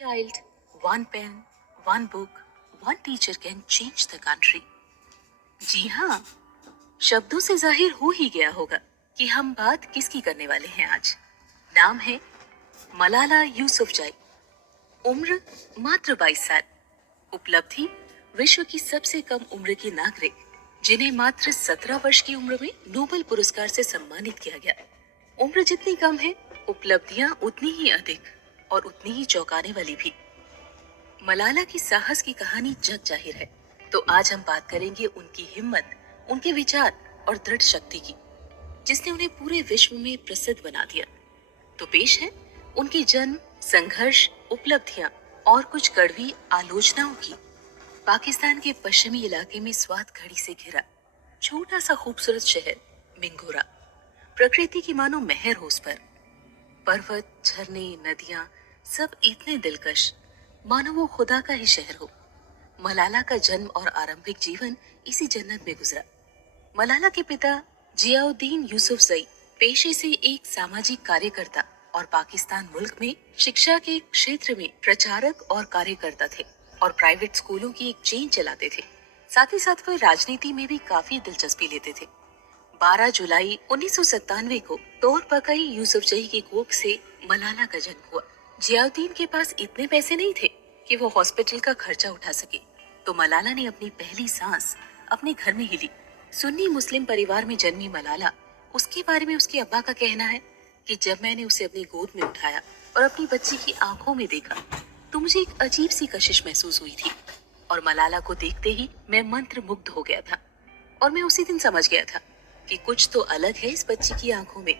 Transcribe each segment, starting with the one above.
child, one pen, one book, one teacher can change the country. जी हाँ, शब्दों से जाहिर हो ही गया होगा कि हम बात किसकी करने वाले हैं आज। नाम है मलाला यूसुफजई। उम्र मात्र 22 साल। उपलब्धि विश्व की सबसे कम उम्र की नागरिक जिन्हें मात्र 17 वर्ष की उम्र में नोबेल पुरस्कार से सम्मानित किया गया। उम्र जितनी कम है, उपलब्धियां उतनी ही अधिक और उतनी ही चौंकाने वाली भी। मलाला की साहस की कहानी जग जाहिर है, तो आज हम बात करेंगे उनकी हिम्मत, उनके विचार और दृढ़ शक्ति की, जिसने उन्हें पूरे विश्व में प्रसिद्ध बना दिया। तो पेश है उनकी जन्म, संघर्ष, उपलब्धियां और कुछ कड़वी आलोचनाओं की। पाकिस्तान के पश्चिमी इलाके में स्वात घड़ी से घिरा छोटा सा खूबसूरत शहर मिंगोरा। प्रकृति की मानो मेहर हो उस पर। पर्वत, झरने, नदियां सब इतने दिलकश, मानो वो खुदा का ही शहर हो। मलाला का जन्म और आरंभिक जीवन इसी जन्नत में गुजरा। मलाला के पिता जियाउद्दीन यूसुफजई पेशे से एक सामाजिक कार्यकर्ता और पाकिस्तान मुल्क में शिक्षा के क्षेत्र में प्रचारक और कार्यकर्ता थे और प्राइवेट स्कूलों की एक चेन चलाते थे। साथ ही साथ वह राजनीति में भी काफी दिलचस्पी लेते थे। 12 जुलाई 1997 को तौर पकई यूसुफजई की कोख से मलाला का जन्म हुआ। जियाउद्दीन के पास इतने पैसे नहीं थे कि वो हॉस्पिटल का खर्चा उठा सके, तो मलाला ने अपनी पहली सांस अपने घर में ही ली। सुन्नी मुस्लिम परिवार में जन्मी मलाला, उसके बारे में उसके अब्बा का कहना है कि जब मैंने उसे अपनी गोद में उठाया और अपनी बच्ची की आंखों में देखा तो मुझे एक अजीब सी कशिश महसूस हुई थी और मलाला को देखते ही मैं मंत्र मुग्ध हो गया था। और मैं उसी दिन समझ गया था कि कुछ तो अलग है इस बच्ची की आंखों में।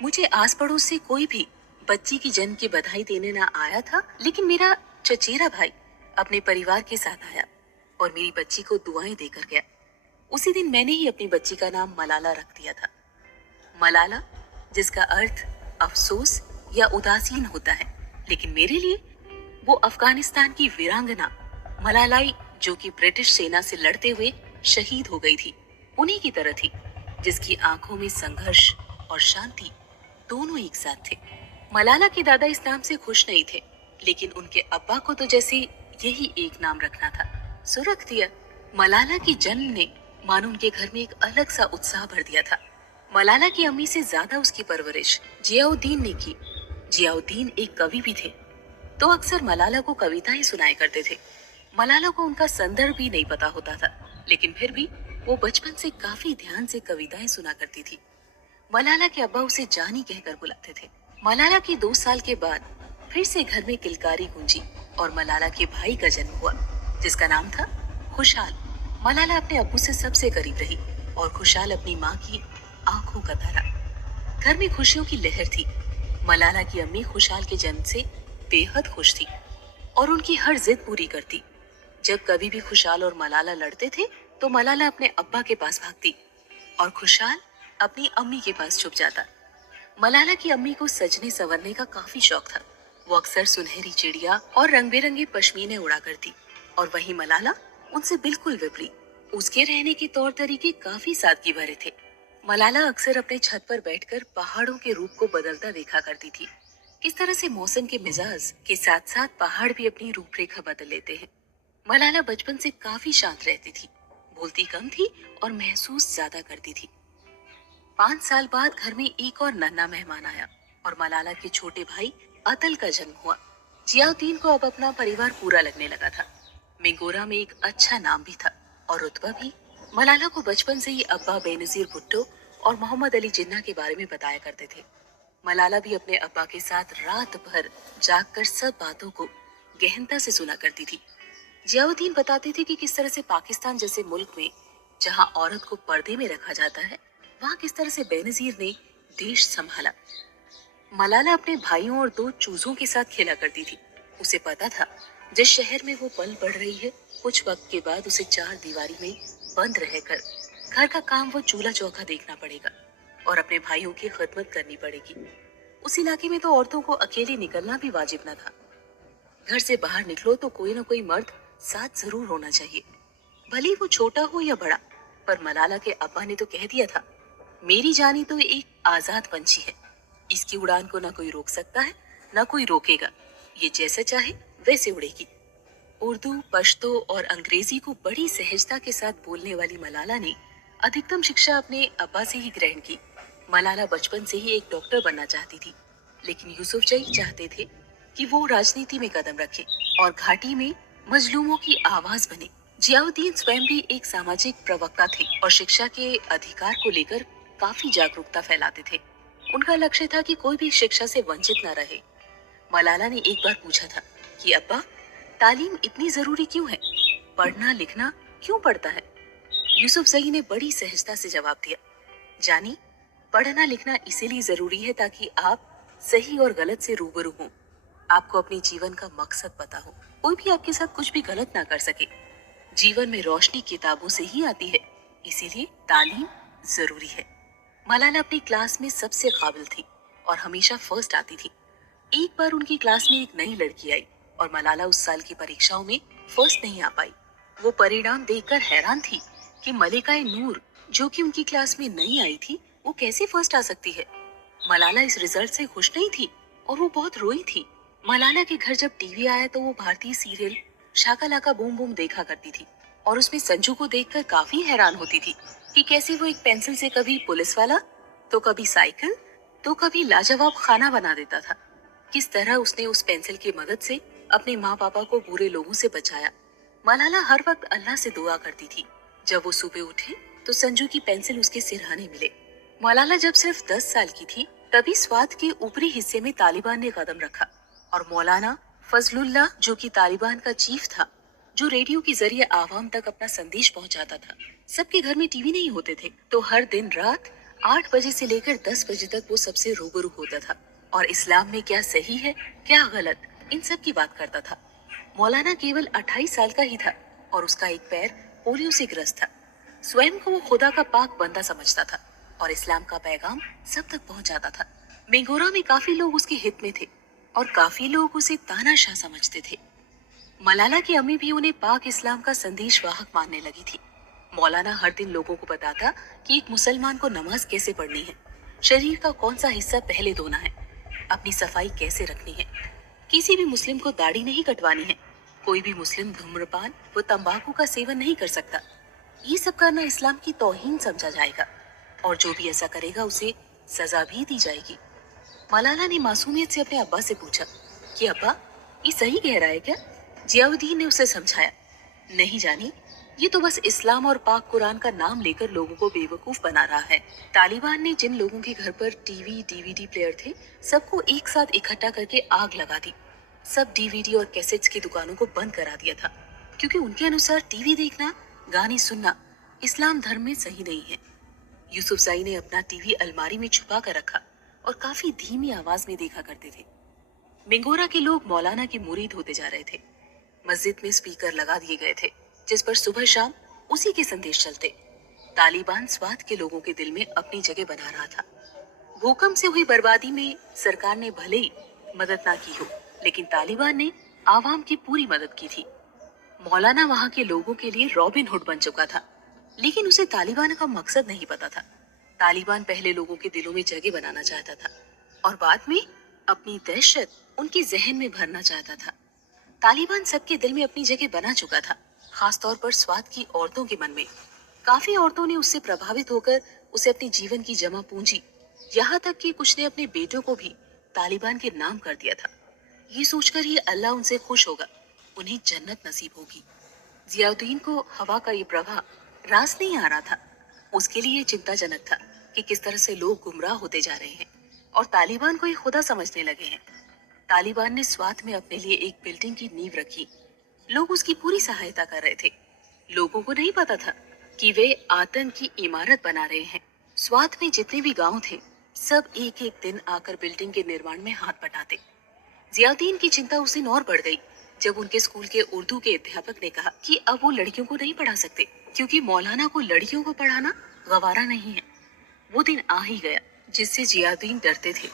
मुझे आस पड़ोस से कोई भी बच्ची की जन्म की बधाई देने ना आया था, लेकिन मेरा चचेरा भाई अपने परिवार के साथ आया और मेरी बच्ची को दुआएं देकर गया। उसी दिन मैंने ही अपनी बच्ची का नाम मलाला रख दिया था। मलाला, जिसका अर्थ अफसोस या उदासीन होता है, लेकिन मेरे लिए वो अफगानिस्तान की वीरांगना मलालाई, जो कि ब्रिटिश सेना से लड़ते हुए शहीद हो गई थी, उन्हीं की तरह थी, जिसकी आंखों में संघर्ष और शांति दोनों एक साथ थे। मलाला के दादा इस नाम से खुश नहीं थे, लेकिन उनके अब्बा को तो जैसे यही एक नाम रखना था, सो रख दिया। मलाला की जन्म ने मानो उनके घर में एक अलग सा उत्साह भर दिया था। मलाला की अम्मी से ज्यादा उसकी परवरिश जियाउद्दीन ने की। जियाउद्दीन एक कवि भी थे, तो अक्सर मलाला को कविताएं सुनाया करते थे। मलाला को उनका संदर्भ भी नहीं पता होता था, लेकिन फिर भी वो बचपन से काफी ध्यान से कविताएं सुना करती थी। मलाला के अब्बा उसे जानी कहकर बुलाते थे। मलाला के 2 साल के बाद फिर से घर में किलकारी गूंजी और मलाला के भाई का जन्म हुआ, जिसका नाम था खुशहाल। मलाला अपने अब्बू से सबसे करीब रही और खुशहाल अपनी माँ की आंखों का तारा। घर में खुशियों की लहर थी। मलाला की अम्मी खुशहाल के जन्म से बेहद खुश थी और उनकी हर जिद पूरी करती। जब कभी भी खुशहाल और मलाला लड़ते थे, तो मलाला अपने अब्बा के पास भागती और खुशहाल अपनी अम्मी के पास छुप जाता। मलाला की अम्मी को सजने संवरने का काफी शौक था। वो अक्सर सुनहरी चिड़िया और रंग बिरंगे पश्मीने उड़ा करती, और वहीं मलाला उनसे बिल्कुल विपरीत। उसके रहने के तौर तरीके काफी सादगी भरे थे। मलाला अक्सर अपने छत पर बैठकर पहाड़ों के रूप को बदलता देखा करती थी। किस तरह से मौसम के मिजाज के साथ साथ पहाड़ भी अपनी रूपरेखा बदल लेते हैं। मलाला बचपन से काफी शांत रहती थी, बोलती कम थी और महसूस ज्यादा करती थी। 5 साल बाद घर में एक और नन्हा मेहमान आया और मलाला के छोटे भाई अतल का जन्म हुआ। जियाउद्दीन को अब अपना परिवार पूरा लगने लगा था। मिंगोरा में एक अच्छा नाम भी था और रुतबा भी। मलाला को बचपन से ही अब्बा बेनजीर भुट्टो और मोहम्मद अली जिन्ना के बारे में बताया करते थे। मलाला भी अपने अब्बा के साथ रात भर जागकर सब बातों को गहनता से सुना करती थी। जियाउद्दीन बताते थे कि किस तरह से पाकिस्तान जैसे मुल्क में, जहां औरत को पर्दे में रखा जाता है, वहां किस तरह से बेनजीर ने देश संभाला। मलाला अपने भाइयों और 2 चूजों के साथ खेला करती थी। उसे पता था जिस शहर में वो पल बढ़ रही है, कुछ वक्त के बाद उसे 4 दीवारी में बंद रहकर घर का काम व चूल्हा चौका देखना पड़ेगा और अपने भाइयों की खिदमत करनी पड़ेगी। उस इलाके में तो औरतों को अकेले निकलना भी वाजिब न था। घर से बाहर निकलो तो कोई न कोई मर्द साथ जरूर होना चाहिए, भले वो छोटा हो या बड़ा। पर मलाला के अब्बा ने तो कह दिया था, मेरी जानी तो एक आजाद पंछी है, इसकी उड़ान को ना कोई रोक सकता है, ना कोई रोकेगा। ये जैसा चाहे वैसे उड़ेगी। उर्दू, पश्तो और अंग्रेजी को बड़ी सहजता के साथ बोलने वाली मलाला ने अधिकतम शिक्षा अपने अब्बा से ही ग्रहण की। मलाला बचपन से ही एक डॉक्टर बनना चाहती थी, लेकिन यूसुफजई चाहते थे कि वो राजनीति में कदम रखे और घाटी में मजलूमों की आवाज बने। जियाउद्दीन स्वयं भी एक सामाजिक प्रवक्ता थे और शिक्षा के अधिकार को लेकर काफी जागरूकता फैलाते थे। उनका लक्ष्य था कि कोई भी शिक्षा से वंचित न रहे। मलाला ने एक बार पूछा था कि अब्बा, तालीम इतनी जरूरी क्यों है? पढ़ना लिखना क्यों पड़ता है? यूसुफजई ने बड़ी सहजता से जवाब दिया, जानी, पढ़ना लिखना इसीलिए जरूरी है ताकि आप सही और गलत से रूबरू हों, आपको अपने जीवन का मकसद पता हो, कोई भी आपके साथ कुछ भी गलत ना कर सके। जीवन में रोशनी किताबों से ही आती है, इसीलिए तालीम जरूरी है। मलाला अपनी क्लास में सबसे काबिल थी और हमेशा फर्स्ट आती थी। एक बार उनकी क्लास में एक नई लड़की आई और मलाला उस साल की परीक्षाओं में फर्स्ट नहीं आ पाई। वो परिणाम देखकर हैरान थी कि मलिकाए नूर, जो कि उनकी क्लास में नई आई थी, वो कैसे फर्स्ट आ सकती है। मलाला इस रिजल्ट से खुश नहीं थी और वो बहुत रोई थी। मलाला के घर जब टीवी आया तो वो भारतीय सीरियल शाका लाका बूम बूम देखा करती थी और उसमें संजू को देखकर काफी हैरान होती थी कि कैसे वो एक पेंसिल से कभी पुलिस वाला, तो कभी साइकिल, तो कभी लाजवाब खाना बना देता था। किस तरह उसने उस पेंसिल की मदद से अपने माँ पापा को बुरे लोगों से बचाया। मलाला हर वक्त अल्लाह से दुआ करती थी जब वो सुबह उठे तो संजू की पेंसिल उसके सिरहाने मिले। मलाला जब सिर्फ 10 साल की थी तभी स्वात के ऊपरी हिस्से में तालिबान ने कदम रखा और मौलाना फजलुल्लाह, जो कि तालिबान का चीफ था, जो रेडियो के जरिए आवाम तक अपना संदेश पहुंचाता था। सबके घर में टीवी नहीं होते थे, तो हर दिन रात 8 बजे से लेकर 10 बजे तक वो सबसे रूबरू होता था और इस्लाम में क्या सही है क्या गलत, इन सब की बात करता था। मौलाना केवल 28 साल का ही था और उसका एक पैर पोलियो से ग्रस्त था। स्वयं को वो खुदा का पाक बंदा समझता था और इस्लाम का पैगाम सब तक पहुंचाता था। मेंगोरा में काफी लोग उसके हित में थे और काफी लोग उसे तानाशाह समझते थे। मलाला की अम्मी भी उन्हें पाक इस्लाम का संदेश वाहक मानने लगी थी। मौलाना हर दिन लोगों को बताता कि एक मुसलमान को नमाज कैसे पढ़नी है, शरीर का कौन सा हिस्सा पहले धोना है, अपनी सफाई कैसे रखनी है, किसी भी मुस्लिम को दाढ़ी नहीं कटवानी है, कोई भी मुस्लिम धूम्रपान व तंबाकू का सेवन नहीं कर सकता। ये सब करना इस्लाम की तौहीन समझा जाएगा और जो भी ऐसा करेगा उसे सजा भी दी जाएगी। मलाला ने मासूमियत से अपने अब्बा से पूछा कि अब्बा, ये सही कह रहा है क्या? जियाउद्दीन ने उसे समझाया, नहीं जानी, ये तो बस इस्लाम और पाक कुरान का नाम लेकर लोगों को बेवकूफ बना रहा है। तालिबान ने जिन लोगों के घर पर टीवी डीवीडी प्लेयर थे, सबको एक साथ इकट्ठा करके आग लगा दी। सब डीवीडी और कैसेट्स की दुकानों को बंद करा दिया था, क्योंकि उनके अनुसार टीवी देखना, गाने सुनना इस्लाम धर्म में सही नहीं है। यूसुफजई ने अपना टीवी अलमारी में छुपा कर रखा और काफी धीमी आवाज में देखा करते थे। मिंगोरा के लोग मौलाना के मुरीद होते जा रहे थे। मस्जिद में स्पीकर लगा दिए गए थे जिस पर सुबह शाम उसी के संदेश चलते। तालिबान स्वात के लोगों के दिल में अपनी जगह बना रहा था। भूकंप से हुई बर्बादी में सरकार ने भले ही मदद ना की हो, लेकिन तालिबान ने आवाम की पूरी मदद की थी। मौलाना वहां के लोगों के लिए रॉबिन हुड बन चुका था, लेकिन उसे तालिबान का मकसद नहीं पता था। तालिबान पहले लोगों के दिलों में जगह बनाना चाहता था और बाद में अपनी दहशत उनके जहन में भरना चाहता था। तालिबान सबके दिल में अपनी जगह बना चुका था, खासतौर पर स्वात की औरतों के मन में। काफी औरतों ने उससे प्रभावित होकर उसे अपनी जीवन की जमा पूंजी, यहाँ तक कि कुछ ने अपने बेटों को भी तालिबान के नाम कर दिया था, ये सोचकर ही अल्लाह उनसे खुश होगा, उन्हें जन्नत नसीब होगी। जियाउद्दीन को हवा का ये प्रवाह रास नहीं आ रहा था। उसके लिए चिंताजनक था कि किस तरह से लोग गुमराह होते जा रहे हैं और तालिबान को ये खुदा समझने लगे हैं। तालिबान ने स्वात में अपने लिए एक बिल्डिंग की नींव रखी। लोग उसकी पूरी सहायता कर रहे थे। लोगों को नहीं पता था कि वे आतंक की इमारत बना रहे हैं। स्वात में जितने भी गांव थे, सब एक एक दिन आकर बिल्डिंग के निर्माण में हाथ बटाते। जियाउद्दीन की चिंता उस दिन और बढ़ गई जब उनके स्कूल के उर्दू के अध्यापक ने कहा कि अब वो लड़कियों को नहीं पढ़ा सकते, क्योंकि मौलाना को लड़कियों को पढ़ाना गवारा नहीं है। वो दिन आ ही गया जिससे जियाउद्दीन डरते थे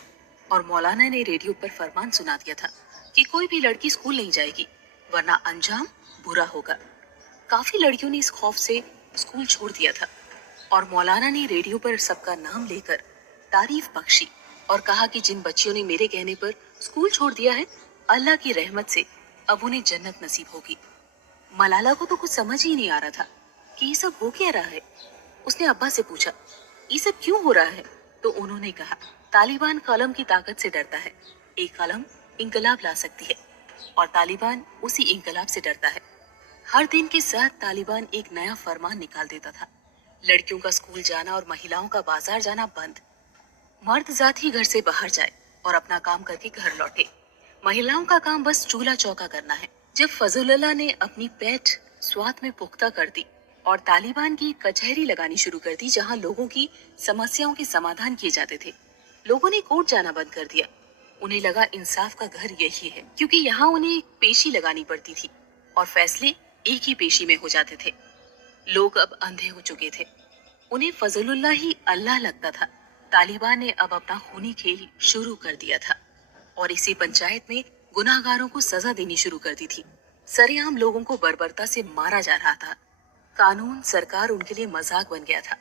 और मौलाना ने रेडियो पर फरमान सुना दिया था कि कोई भी लड़की स्कूल नहीं जाएगी, वरना अंजाम बुरा होगा। काफी लड़कियों ने इस खौफ से स्कूल छोड़ दिया था और मौलाना ने रेडियो पर सबका नाम लेकर तारीफ बख्शी और कहा कि जिन बच्चियों ने मेरे कहने पर स्कूल छोड़ दिया है, अल्लाह की रहमत से अब उन्हें जन्नत नसीब होगी। मलाला को तो कुछ समझ ही नहीं आ रहा था कि ये सब हो क्या रहा है। उसने अब्बा से पूछा, ये सब क्यों हो रहा है? तो उन्होंने कहा, तालिबान कलम की ताकत से डरता है। एक कलम इंकलाब ला सकती है और तालिबान उसी इंकलाब से डरता है। हर दिन के साथ तालिबान एक नया फरमान निकाल देता था। लड़कियों का स्कूल जाना और महिलाओं का बाजार जाना बंद। मर्द जात ही घर से बाहर जाए और अपना काम करके घर लौटे। महिलाओं का काम बस चूल्हा चौका करना है। जब फजलुल्लाह ने अपनी पैठ स्वात में पुख्ता कर दी और तालिबान की कचहरी लगानी शुरू कर दी जहां लोगों की समस्याओं के समाधान किए जाते थे, लोगों ने कोर्ट जाना बंद कर दिया। उन्हें लगा इंसाफ का घर यही है, क्योंकि यहाँ उन्हें पेशी लगानी पड़ती थी और फैसले एक ही पेशी में हो जाते थे। लोग अब अंधे हो चुके थे। उन्हें फजलुल्लाह ही अल्लाह लगता था। तालिबान ने अब अपना खूनी खेल शुरू कर दिया था और इसी पंचायत में गुनाहगारों को सजा देनी शुरू कर दी थी। सरेआम लोगों को बर्बरता से मारा जा रहा था। कानून सरकार उनके लिए मजाक बन गया था।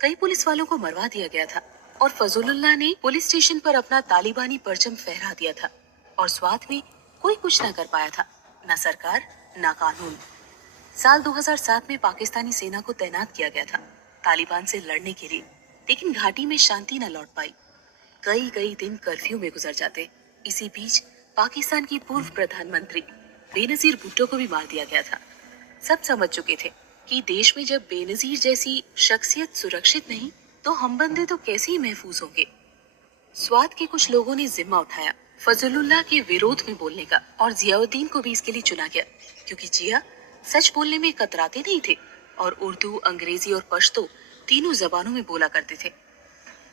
कई पुलिस वालों को मरवा दिया गया था और फजलुल्लाह ने पुलिस स्टेशन पर अपना तालिबानी परचम फहरा दिया था और स्वात में कोई कुछ न कर पाया था, न सरकार न कानून। साल 2007 में पाकिस्तानी सेना को तैनात किया गया था तालिबान से लड़ने के लिए, लेकिन घाटी में शांति न लौट पाई। कई दिन कर्फ्यू में गुजर जाते। इसी बीच पाकिस्तान की पूर्व प्रधानमंत्री बेनजीर भुट्टो को भी मार दिया गया था। सब समझ चुके थे कि देश में जब बेनजीर जैसी शख्सियत सुरक्षित नहीं तो हम बंदे तो कैसे ही महफूज होंगे। स्वात के कुछ लोगों ने जिम्मा उठाया फजलुल्लाह के विरोध में बोलने का और जियाउद्दीन को भी इसके लिए चुना गया, क्योंकि जिया सच बोलने में कतराते नहीं थे और उर्दू, अंग्रेजी और पश्तो तीनों जबानों में बोला करते थे।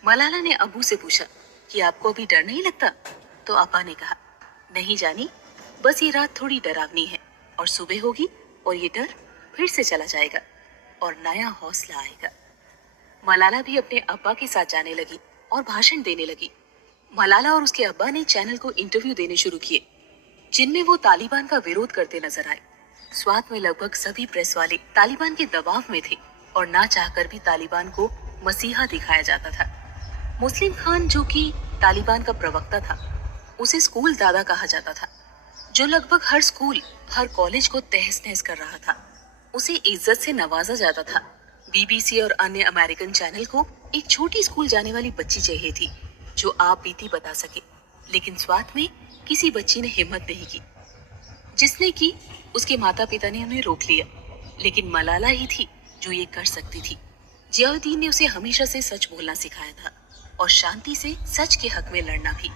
मलाला ने अबू से पूछा कि आपको अभी डर नहीं लगता? तो अब्बा ने कहा, नहीं जानी, बस ये रात थोड़ी डरावनी है और सुबह होगी और ये डर फिर से चला जाएगा और नया हौसला आएगा। मलाला भी अपने अब्बा के साथ जाने लगी और भाषण देने लगी। मलाला और उसके अब्बा ने चैनल को इंटरव्यू देने शुरू किए, जिनमें वो तालिबान का विरोध करते नजर आए। स्वात में लगभग सभी प्रेस वाले तालिबान के दबाव में थे और ना चाहकर भी तालिबान को मसीहा दिखाया जाता था। मुस्लिम खान, जो कि तालिबान का प्रवक्ता था, उसे स्कूल दादा कहा जाता था, जो लगभग हर स्कूल, हर कॉलेज को तहस नहस कर रहा था। उसे इज्जत से नवाजा जाता था। बीबीसी और अन्य अमेरिकन चैनल को एक छोटी स्कूल जाने वाली बच्ची चाहिए थी जो आप बीती बता सके, लेकिन स्वात में किसी बच्ची ने हिम्मत नहीं की। जिसने की, उसके माता पिता ने उन्हें रोक लिया, लेकिन मलाला ही थी जो ये कर सकती थी। जियाउद्दीन ने उसे हमेशा से सच बोलना सिखाया था और शांति से सच के हक में लड़ना भी।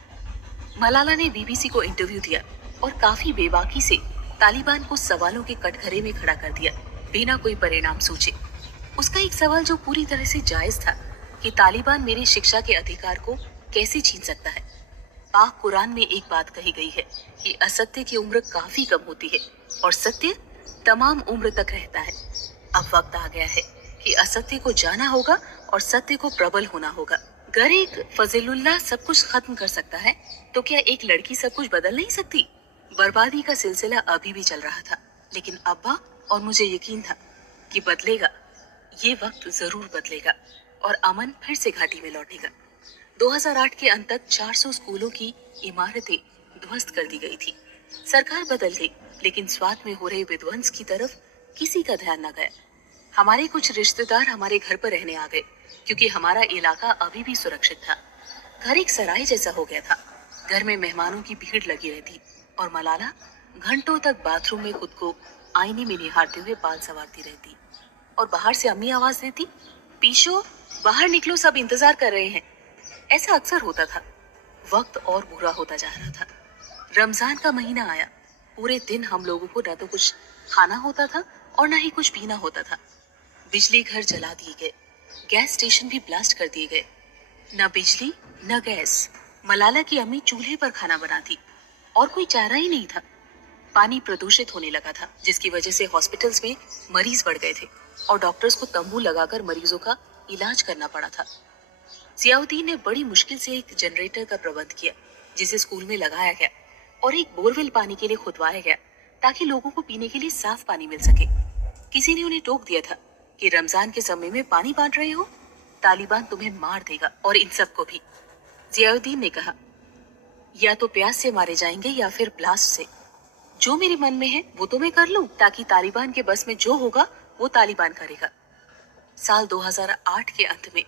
मलाला ने बीबीसी को इंटरव्यू दिया और काफी बेबाकी से तालिबान को सवालों के कटघरे में खड़ा कर दिया, बिना कोई परिणाम सोचे। उसका एक सवाल जो पूरी तरह से जायज था कि तालिबान मेरी शिक्षा के अधिकार को कैसे छीन सकता है। पाक कुरान में एक बात कही गई है कि असत्य की उम्र काफी कम होती है और सत्य तमाम उम्र तक रहता है। अब वक्त आ गया है कि असत्य को जाना होगा और सत्य को प्रबल होना होगा। अगर एक फजलुल्लाह सब कुछ खत्म कर सकता है, तो क्या एक लड़की सब कुछ बदल नहीं सकती? बर्बादी का सिलसिला अभी भी चल रहा था, लेकिन अब्बा और मुझे यकीन था कि बदलेगा। ये वक्त जरूर बदलेगा और अमन फिर से घाटी में लौटेगा। 2008 के अंत तक 400 स्कूलों की इमारतें ध्वस्त कर दी गई थी। सरकार बदल गई, लेकिन स्वात में हो रहे विध्वंस की तरफ किसी का ध्यान न गया। हमारे कुछ रिश्तेदार हमारे घर पर रहने आ गए, क्योंकि हमारा इलाका अभी भी सुरक्षित था। घर एक सराय जैसा हो गया था। घर में मेहमानों की भीड़ लगी रहती और मलाला घंटों तक बाथरूम में खुद को आईने में निहारते हुए बाल संवारती रहती और बाहर से अम्मी आवाज देती, पीछो, बाहर निकलो, सब इंतजार कर रहे हैं। ऐसा अक्सर होता था। वक्त और बुरा होता जा रहा था। रमजान का महीना आया। पूरे दिन हम लोगों को न तो कुछ खाना होता था और न ही कुछ पीना होता था। बिजली घर जला दिए गए, गैस स्टेशन भी ब्लास्ट कर दिए गए। न बिजली न गैस। मलाला की अम्मी चूल्हे पर खाना बनाती और कोई चारा ही नहीं था। पानी प्रदूषित होने लगा था, जिसकी वजह से हॉस्पिटल्स में मरीज बढ़ गए थे और डॉक्टर्स को तंबू लगाकर मरीजों का इलाज करना पड़ा था। जियाउद्दीन ने बड़ी मुश्किल से एक जनरेटर का प्रबंध किया, जिसे स्कूल में लगाया गया और एक बोरवेल पानी के लिए खुदवाया गया, ताकि लोगों को पीने के लिए साफ पानी मिल सके। किसी ने उन्हें टोक दिया था कि रमजान के समय में पानी बांट रहे हो, तालिबान तुम्हें मार देगा और इन सबको भी। जियाउद्दीन ने कहा, या तो प्यास से मारे जाएंगे या फिर ब्लास्ट से। जो मेरे मन में है वो तो मैं कर लूं, ताकि तालिबान के बस में जो होगा वो तालिबान करेगा। साल 2008 के अंत में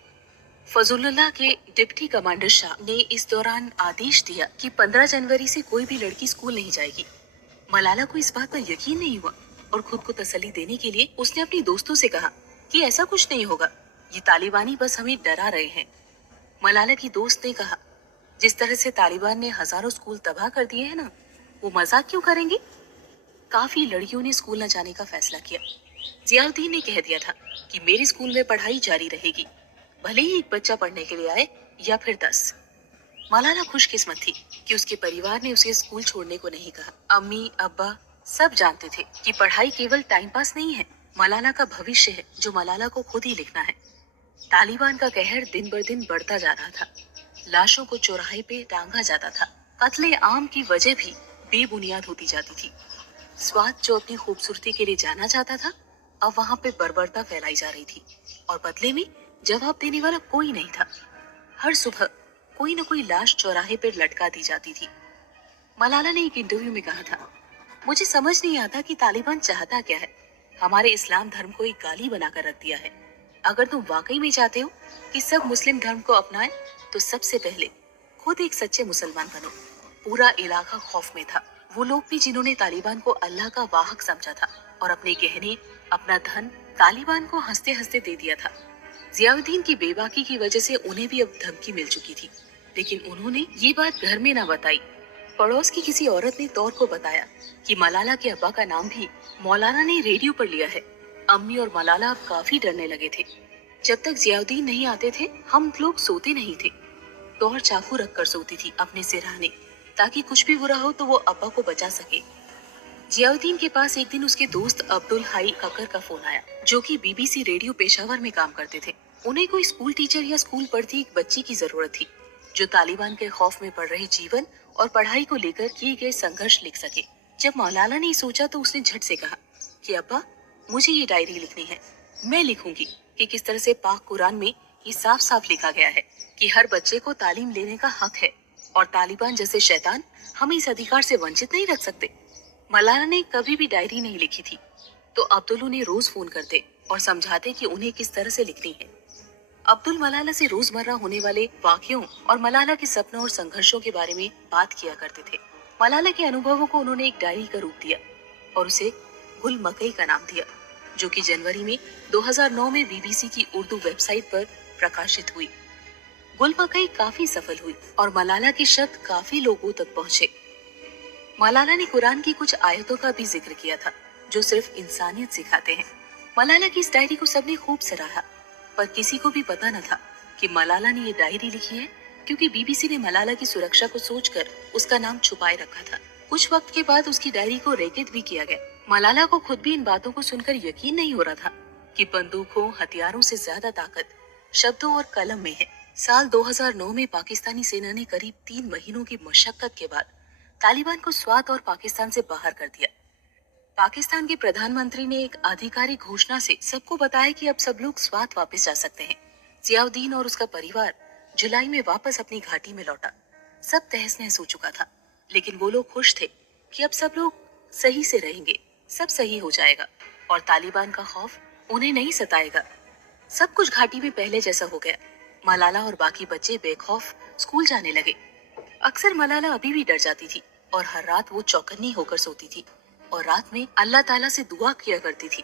फजलुल्लाह के डिप्टी कमांडर शाह ने इस दौरान आदेश दिया कि 15 जनवरी से कोई भी लड़की स्कूल नहीं जाएगी। मलाला को इस बात पर यकीन नहीं हुआ और खुद को तसल्ली देने के लिए उसने अपनी दोस्तों से कहा कि ऐसा कुछ नहीं होगा, ये तालिबानी बस हमें डरा रहे हैं। मलाला की दोस्त ने कहा, जिस तरह से तालिबान ने हजारों स्कूल तबाह कर दिए हैं ना, वो मजाक क्यों करेंगे। काफी लड़कियों ने स्कूल न जाने का फैसला किया। जियाउद्दीन ने कह दिया था कि मेरे स्कूल में पढ़ाई जारी रहेगी, भले ही एक बच्चा पढ़ने के लिए आए या फिर 10। मलाला खुशकिस्मत थी कि उसके परिवार ने उसे स्कूल छोड़ने को नहीं कहा। अम्मी अब्बा सब जानते थे कि पढ़ाई केवल टाइम पास नहीं है, मलाला का भविष्य है जो मलाला को खुद ही लिखना है। तालिबान का कहर दिन ब दिन बढ़ता जा रहा था। लाशों को चौराहे पे टांगा जाता था। कत्ले आम की वजह भी बेबुनियाद होती जाती थी। स्वाद जो अपनी खूबसूरती के लिए जाना जाता था, अब वहाँ पे बर्बरता फैलाई जा रही थी और बदले में जवाब देने वाला कोई नहीं था। हर सुबह कोई न कोई लाश चौराहे पर लटका दी जाती थी। मलाला ने एक इंटरव्यू में कहा था, मुझे समझ नहीं आता कि तालिबान चाहता क्या है। हमारे इस्लाम धर्म को एक गाली बनाकर रख दिया है। अगर तुम वाकई में चाहते हो कि सब मुस्लिम धर्म को अपनाएं, तो सबसे पहले खुद एक सच्चे मुसलमान बनो। पूरा इलाका खौफ में था। वो लोग भी जिन्होंने तालिबान को अल्लाह का वाहक समझा था और अपने गहने, अपना धन तालिबान को हंसते हंसते दे दिया था। जियाउद्दीन की बेबाकी की वजह से उन्हें भी अब धमकी मिल चुकी थी, लेकिन उन्होंने ये बात घर में न बताई। पड़ोस की किसी औरत ने तौर को बताया कि मलाला के अब्बा का नाम भी मौलाना ने रेडियो पर लिया है। अम्मी और मलाला अब काफी डरने लगे थे। जब तक जियाउद्दीन नहीं आते थे, हम लोग सोते नहीं थे। तौर चाकू रखकर सोती थी अपने सिरहाने, ताकि कुछ भी बुरा हो तो वो अब्बा को बचा सके। जियाउद्दीन के पास एक दिन उसके दोस्त अब्दुल हाई ककर का फोन आया, जो कि बीबीसी रेडियो पेशावर में काम करते थे। उन्हें कोई स्कूल टीचर या स्कूल पढ़ती एक बच्ची की जरूरत थी, जो तालिबान के खौफ में पड़ रहे जीवन और पढ़ाई को लेकर किए गए संघर्ष लिख सके। जब मौलाना ने सोचा तो उसने झट से कहा कि अब्बा, मुझे ये डायरी लिखनी है। मैं लिखूंगी कि किस तरह से पाक कुरान में ये साफ साफ लिखा गया है कि हर बच्चे को तालीम लेने का हक है और तालिबान जैसे शैतान हमें इस अधिकार से वंचित नहीं रख सकते। मलाला ने कभी भी डायरी नहीं लिखी थी, तो अब्दुल उन्हें रोज फोन करते और समझाते कि उन्हें किस तरह से लिखनी है। अब्दुल मलाला से रोजमर्रा होने वाले वाकयों और मलाला के सपनों और संघर्षों के बारे में बात किया करते थे। मलाला के अनुभवों को उन्होंने एक डायरी का रूप दिया और उसे गुल मकई का नाम दिया, जो कि जनवरी में 2009 में बीबीसी की उर्दू वेबसाइट पर प्रकाशित हुई। गुल मकई काफी सफल हुई और मलाला के शब्द काफी लोगों तक पहुंचे। मलाला ने कुरान की कुछ आयतों का भी जिक्र किया था, जो सिर्फ इंसानियत सिखाते हैं। मलाला की इस डायरी को सबने खूब सराहा, पर किसी को भी पता न था कि मलाला ने ये डायरी लिखी है क्योंकि बीबीसी ने मलाला की सुरक्षा को सोचकर उसका नाम छुपाए रखा था। कुछ वक्त के बाद उसकी डायरी को रेकेट भी किया गया। मलाला को खुद भी इन बातों को सुनकर यकीन नहीं हो रहा था कि बंदूकों, हथियारों से ज्यादा ताकत शब्दों और कलम में है। साल 2009 में पाकिस्तानी सेना ने करीब 3 महीनों की मशक्कत के बाद तालिबान को स्वात और पाकिस्तान से बाहर कर दिया। पाकिस्तान के प्रधानमंत्री ने एक आधिकारिक घोषणा से सबको बताया कि अब सब लोग स्वात वापस जा सकते हैं। जियाउद्दीन और उसका परिवार जुलाई में वापस अपनी घाटी में लौटा। सब तहस नहस हो चुका था, लेकिन वो लोग खुश थे कि अब सब लोग सही से रहेंगे, सब सही हो जाएगा और तालिबान का खौफ उन्हें नहीं सताएगा। सब कुछ घाटी में पहले जैसा हो गया। मलाला और बाकी बच्चे बेखौफ स्कूल जाने लगे। अक्सर मलाला अभी भी डर जाती थी और हर रात वो चौकन्नी होकर सोती थी और रात में अल्लाह ताला से दुआ किया करती थी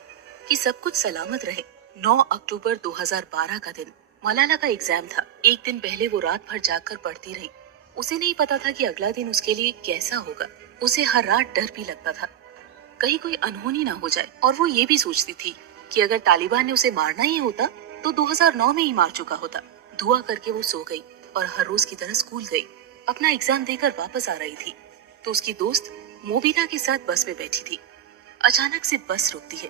कि सब कुछ सलामत रहे। 9 अक्टूबर 2012 का दिन मलाला का एग्जाम था। एक दिन पहले वो रात भर जागकर पढ़ती रही। उसे नहीं पता था कि अगला दिन उसके लिए कैसा होगा। उसे हर रात डर भी लगता था कहीं कोई अनहोनी ना हो जाए, और वो ये भी सोचती थी कि अगर तालिबान ने उसे मारना ही होता तो 2009 में ही मार चुका होता। दुआ करके वो सो गई और हर रोज की तरह स्कूल गई। अपना एग्जाम देकर वापस आ रही थी तो उसकी दोस्त मोबिना के साथ बस में बैठी थी। अचानक से बस रुकती है।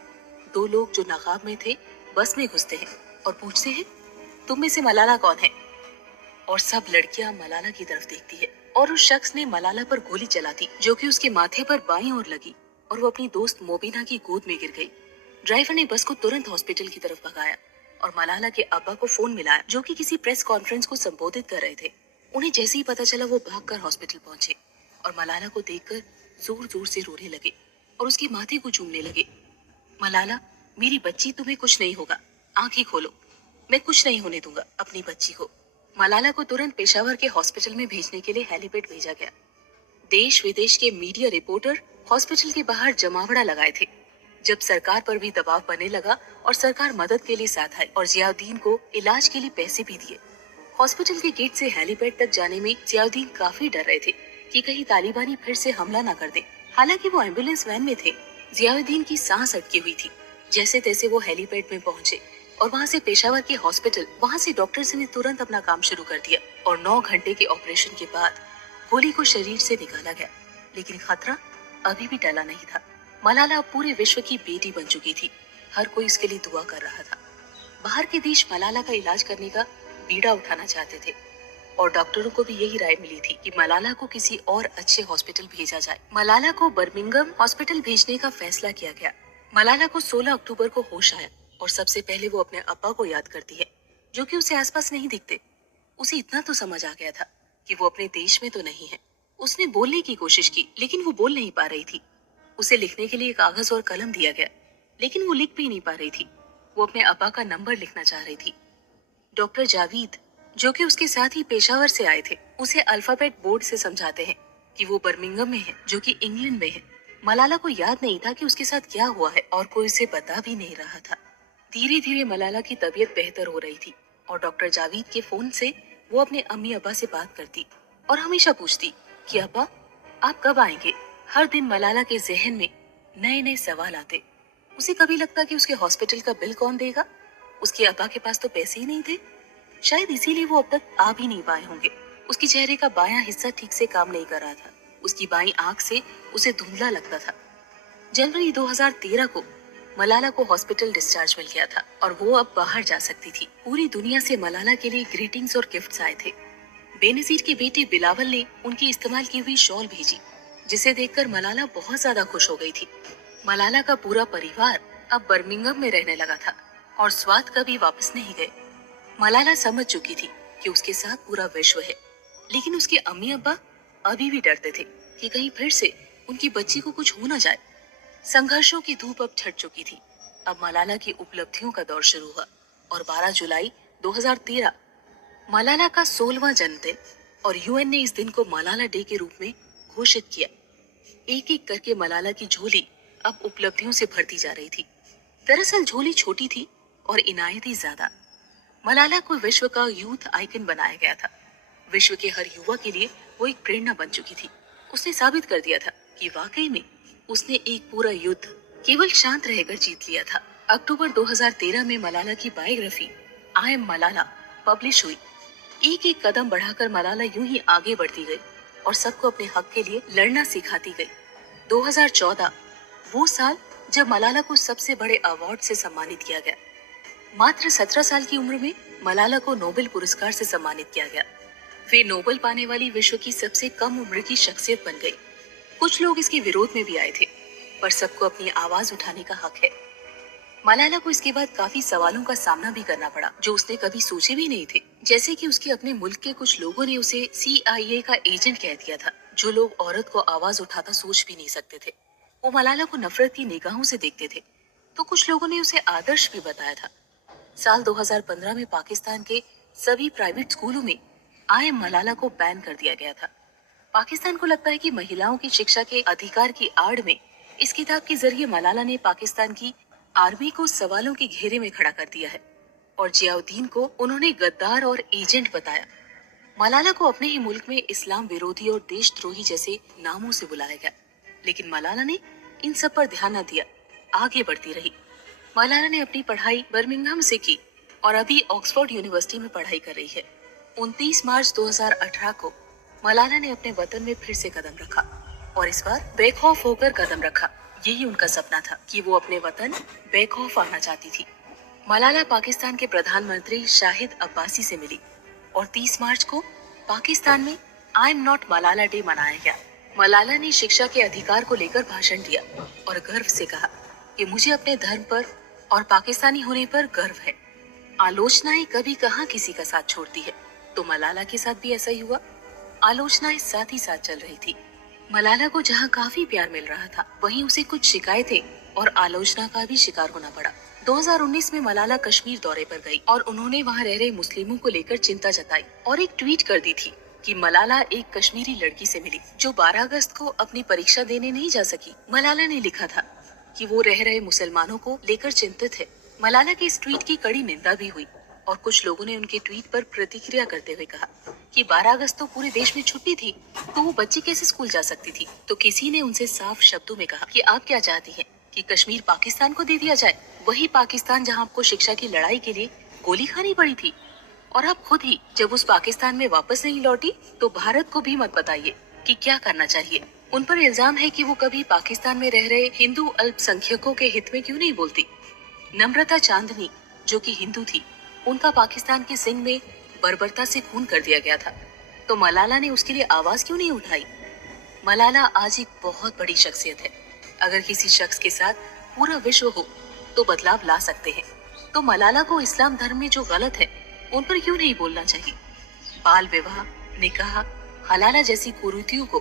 2 लोग जो नकाब में थे बस में घुसते हैं और पूछते हैं, तुम में से मलाला कौन है? और सब लड़कियां मलाला की तरफ देखती है और उस शख्स ने मलाला पर गोली चला दी, जो कि उसके माथे पर बाईं ओर लगी और वो अपनी दोस्त मोबिना की गोद में गिर गई। ड्राइवर ने बस को तुरंत हॉस्पिटल की तरफ भगाया और मलाला के अब्बा को फोन मिलाया, जो कि किसी प्रेस कॉन्फ्रेंस को संबोधित कर रहे थे। उन्हें जैसे ही पता चला वो भागकर हॉस्पिटल पहुंचे और मलाला को देखकर जोर जोर से रोने लगे और उसके माथे को चूमने लगे। मलाला, मेरी बच्ची, तुम्हें कुछ नहीं होगा, आंखें खोलो, मैं कुछ नहीं होने दूंगा अपनी बच्ची को। मलाला को तुरंत पेशावर के हॉस्पिटल में भेजने के लिए हेलीपैड भेजा गया। देश विदेश के मीडिया रिपोर्टर हॉस्पिटल के बाहर जमावड़ा लगाए थे। जब सरकार पर भी दबाव बनने लगा और सरकार मदद के लिए साथ आई और जियाउद्दीन को इलाज के लिए पैसे भी दिए। हॉस्पिटल के गेट से हेलीपैड तक जाने में जियाउद्दीन काफी डर रहे थे कि कहीं तालिबानी फिर से हमला न कर दे। हालांकि वो एम्बुलेंस वैन में थे। जियाउद्दीन की सांस अटकी हुई थी। जैसे तैसे वो हेलीपैड में पहुंचे और वहां से पेशावर के हॉस्पिटल, वहां से डॉक्टर्स ने तुरंत अपना काम शुरू कर दिया और 9 घंटे के ऑपरेशन के बाद गोली को शरीर से निकाला गया। लेकिन खतरा अभी भी टला नहीं था। मलाला अब पूरे विश्व की बेटी बन चुकी थी। हर कोई उसके लिए दुआ कर रहा था। बाहर के देश मलाला का इलाज करने का बीड़ा उठाना चाहते थे और डॉक्टरों को भी यही राय मिली थी कि मलाला को किसी और अच्छे हॉस्पिटल भेजा जाए। मलाला को बर्मिंघम हॉस्पिटल भेजने का फैसला किया गया। मलाला को 16 अक्टूबर को होश आया और सबसे पहले वो अपने अब्बा को याद करती है, जो कि उसे आसपास नहीं दिखते। उसे इतना तो समझ आ गया था कि वो अपने देश में तो नहीं है। उसने बोलने की कोशिश की, लेकिन वो बोल नहीं पा रही थी। उसे लिखने के लिए कागज और कलम दिया गया, लेकिन वो लिख भी नहीं पा रही थी। वो अपने अब्बा का नंबर लिखना चाह रही थी। डॉक्टर जावीद, जो कि उसके साथ ही पेशावर से आए थे, उसे अल्फाबेट बोर्ड से समझाते हैं कि वो बर्मिंघम में है, जो कि इंग्लैंड में है। मलाला को याद नहीं था कि उसके साथ क्या हुआ है और कोई उसे बता भी नहीं रहा था। धीरे धीरे मलाला की तबीयत बेहतर हो रही थी और डॉक्टर जावीद के फोन से वो अपने अम्मी अब्बा से बात करती और हमेशा पूछती कि अब्बा, आप कब आएंगे। हर दिन मलाला के जहन में नए नए सवाल आते। उसे कभी लगता कि उसके हॉस्पिटल का बिल कौन देगा। उसके अब्बा के पास तो पैसे ही नहीं थे। शायद इसीलिए वो अब तक आ भी नहीं पाए होंगे। उसके चेहरे का बायां हिस्सा ठीक से काम नहीं कर रहा था। उसकी बाईं आंख से उसे धुंधला लगता था। जनवरी 2013 को मलाला को हॉस्पिटल डिस्चार्ज मिल गया था और वो अब बाहर जा सकती थी। पूरी दुनिया से मलाला के लिए ग्रीटिंग्स और गिफ्ट्स आए थे। बेनजीर के बेटे बिलावल ने उनकी इस्तेमाल की हुई शॉल भेजी, जिसे देखकर मलाला बहुत ज्यादा खुश हो गई थी। मलाला का पूरा परिवार अब बर्मिंघम में रहने लगा था और स्वाद कभी वापस नहीं गए। मलाला समझ चुकी थी कि उसके साथ पूरा विश्व है, लेकिन उसके अम्मी अब्बा अभी भी डरते थे कि कहीं फिर से उनकी बच्ची को कुछ हो न जाए। संघर्षों की धूप अब छट चुकी थी। अब मलाला की उपलब्धियों का दौर शुरू हुआ और 12 जुलाई 2013 मलाला का 16वां जन्मदिन और यूएन ने इस दिन को मलाला डे के रूप में घोषित किया। एक एक करके मलाला की झोली अब उपलब्धियों से भरती जा रही थी। दरअसल झोली छोटी थी और इनायतें ज्यादा। मलाला को विश्व का यूथ आइकन बनाया गया था। विश्व के हर युवा के लिए वो एक प्रेरणा बन चुकी थी। उसने साबित कर दिया था कि वाकई में उसने एक पूरा युद्ध केवल शांत रहकर जीत लिया था। अक्टूबर 2013 में मलाला की biography I am Malala publish हुई। एक एक कदम बढ़ाकर मलाला यूं ही आगे बढ़ती गई और सबको अपने हक के लिए लड़ना सिखाती गई। 2014 वो साल जब मलाला को सबसे बड़े अवार्ड से सम्मानित किया गया। मात्र 17 साल की उम्र में मलाला को नोबेल पुरस्कार से सम्मानित किया गया। वे नोबेल पाने वाली विश्व की सबसे कम उम्र की शख्सियत बन गई। कुछ लोग इसके विरोध में भी आए थे, पर सबको अपनी आवाज उठाने का हक है। मलाला को इसके बाद काफी सवालों का सामना भी करना पड़ा, जो उसने कभी सोचे भी नहीं थे। जैसे कि उसके अपने मुल्क के कुछ लोगों ने उसे CIA का एजेंट कह दिया था। जो लोग औरत को आवाज उठाता सोच भी नहीं सकते थे, वो मलाला को नफरत की निगाहों से देखते थे। तो कुछ लोगों ने उसे आदर्श भी बताया था। साल 2015 में पाकिस्तान के सभी प्राइवेट स्कूलों में आई एम मलाला को बैन कर दिया गया था। पाकिस्तान को लगता है कि महिलाओं की शिक्षा के अधिकार की आड़ में इस किताब के जरिए मलाला ने पाकिस्तान की आर्मी को सवालों के घेरे में खड़ा कर दिया है और जियाउद्दीन को उन्होंने गद्दार और एजेंट बताया। मलाला को अपने ही मुल्क में इस्लाम विरोधी और देशद्रोही जैसे नामों से बुलाया गया, लेकिन मलाला ने इन सब पर ध्यान न दिया, आगे बढ़ती रही। मलाला ने अपनी पढ़ाई बर्मिंघम से की और अभी ऑक्सफोर्ड यूनिवर्सिटी में पढ़ाई कर रही है। 29 मार्च 2018 को मलाला ने अपने वतन में फिर से कदम रखा और इस बार बेखौफ होकर कदम रखा। यही उनका सपना था कि वो अपने वतन बेखौफ आना चाहती थी। मलाला पाकिस्तान के प्रधानमंत्री शाहिद अब्बासी से मिली और 30 मार्च को पाकिस्तान में I am not Malala day मनाया गया। मलाला ने शिक्षा के अधिकार को लेकर भाषण दिया और गर्व से कहा कि मुझे अपने धर्म पर और पाकिस्तानी होने पर गर्व है। आलोचनाएं कभी कहाँ किसी का साथ छोड़ती है, तो मलाला के साथ भी ऐसा ही हुआ। आलोचनाएं साथ ही साथ चल रही थी। मलाला को जहाँ काफी प्यार मिल रहा था, वहीं उसे कुछ शिकायतें और आलोचना का भी शिकार होना पड़ा। 2019 में मलाला कश्मीर दौरे पर गई और उन्होंने वहाँ रह रहे मुस्लिमों को लेकर चिंता जताई और एक ट्वीट कर दी थी कि मलाला एक कश्मीरी लड़की से मिली जो 12 अगस्त को अपनी परीक्षा देने नहीं जा सकी। मलाला ने लिखा था कि वो रह रहे मुसलमानों को लेकर चिंतित है। मलाला के इस ट्वीट की कड़ी निंदा भी हुई और कुछ लोगों ने उनके ट्वीट पर प्रतिक्रिया करते हुए कहा कि 12 अगस्त तो पूरे देश में छुट्टी थी, तो वो बच्ची कैसे स्कूल जा सकती थी। तो किसी ने उनसे साफ शब्दों में कहा कि आप क्या चाहती हैं कि कश्मीर पाकिस्तान को दे दिया जाए, वही पाकिस्तान जहां आपको शिक्षा की लड़ाई के लिए गोली खानी पड़ी थी। और आप खुद ही जब उस पाकिस्तान में वापस नहीं लौटी तो भारत को भी मत बताइए कि क्या करना चाहिए। उन पर इल्जाम है कि वो कभी पाकिस्तान में रह रहे हिंदू अल्पसंख्यकों के हित में क्यों नहीं बोलती। नम्रता चांदनी जो कि हिंदू थी, उनका पाकिस्तान के सिंध में बर्बरता से खून कर दिया गया था, तो मलाला ने उसके लिए आवाज क्यों नहीं उठाई। मलाला आज एक बहुत बड़ी शख्सियत है। अगर किसी शख्स के साथ पूरा विश्व हो तो बदलाव ला सकते हैं, तो मलाला को इस्लाम धर्म में जो गलत है उन पर क्यों नहीं बोलना चाहिए। बाल विवाह, निकाह, हलाला जैसी कुरीतियों को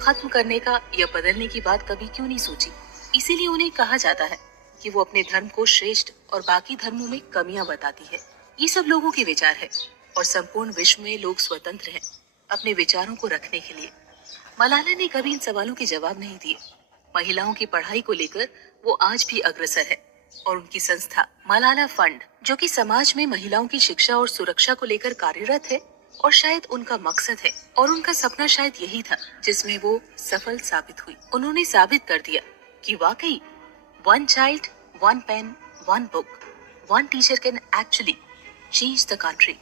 खत्म करने का या बदलने की बात कभी क्यों नहीं सोची। इसीलिए उन्हें कहा जाता है कि वो अपने धर्म को श्रेष्ठ और बाकी धर्मों में कमियां बताती है। ये सब लोगों के विचार है और संपूर्ण विश्व में लोग स्वतंत्र हैं अपने विचारों को रखने के लिए। मलाला ने कभी इन सवालों के जवाब नहीं दिए। महिलाओं की पढ़ाई को लेकर वो आज भी अग्रसर है और उनकी संस्था मलाला फंड, जो कि समाज में महिलाओं की शिक्षा और सुरक्षा को लेकर कार्यरत है, और शायद उनका मकसद है और उनका सपना शायद यही था जिसमें वो सफल साबित हुई। उन्होंने साबित कर दिया कि वाकई one child, one pen, one book, one teacher can actually change the country.